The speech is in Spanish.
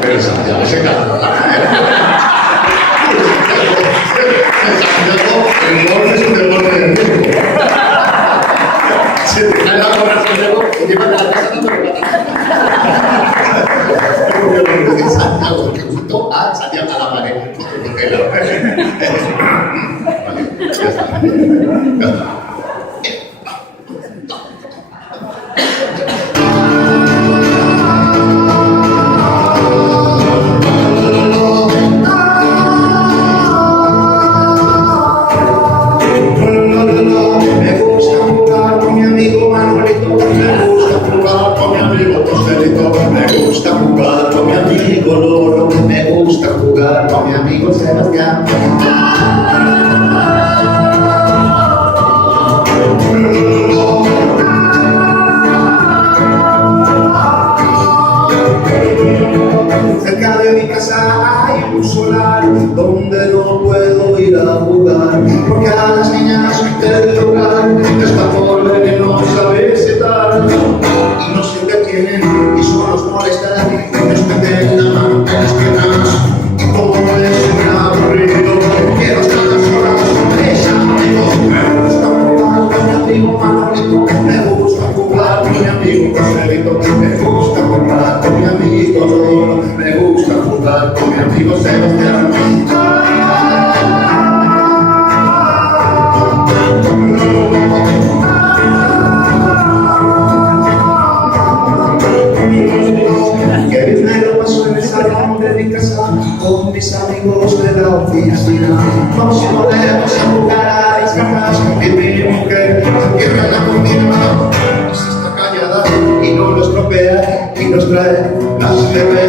Pero en Santiago se caló la En Santiago, el golf es un deporte de riesgo. Se te cae la cobra en Santiago, o llevan a la casa no te lo matan. En Santiago, que justo a Santiago a la pared. Vale, ya está. Ya está. Con mi amigo Sebastián. Cerca de mi casa hay un solar donde no puedo ir a jugar, porque a las niñas del lugar está por ver que no sabe setar y no se detienen y solo nos molestan, les meten la mano en las piernas. Como es un aburrido, quiero estar solas, ella amigo. Me gusta jugar con mi amigo Manolito, me gusta jugar con mi amigo Joselito, me gusta jugar con mi amigo Lolo, me gusta jugar con mi amigo Sebastián. Que bien me lo paso en el salón de mi casa con mis amigos de la oficina. Nos ponemos a jugar a las cajas y mi mujer cierra la cortina, se está callada y no lo estropea y nos trae las cervezas.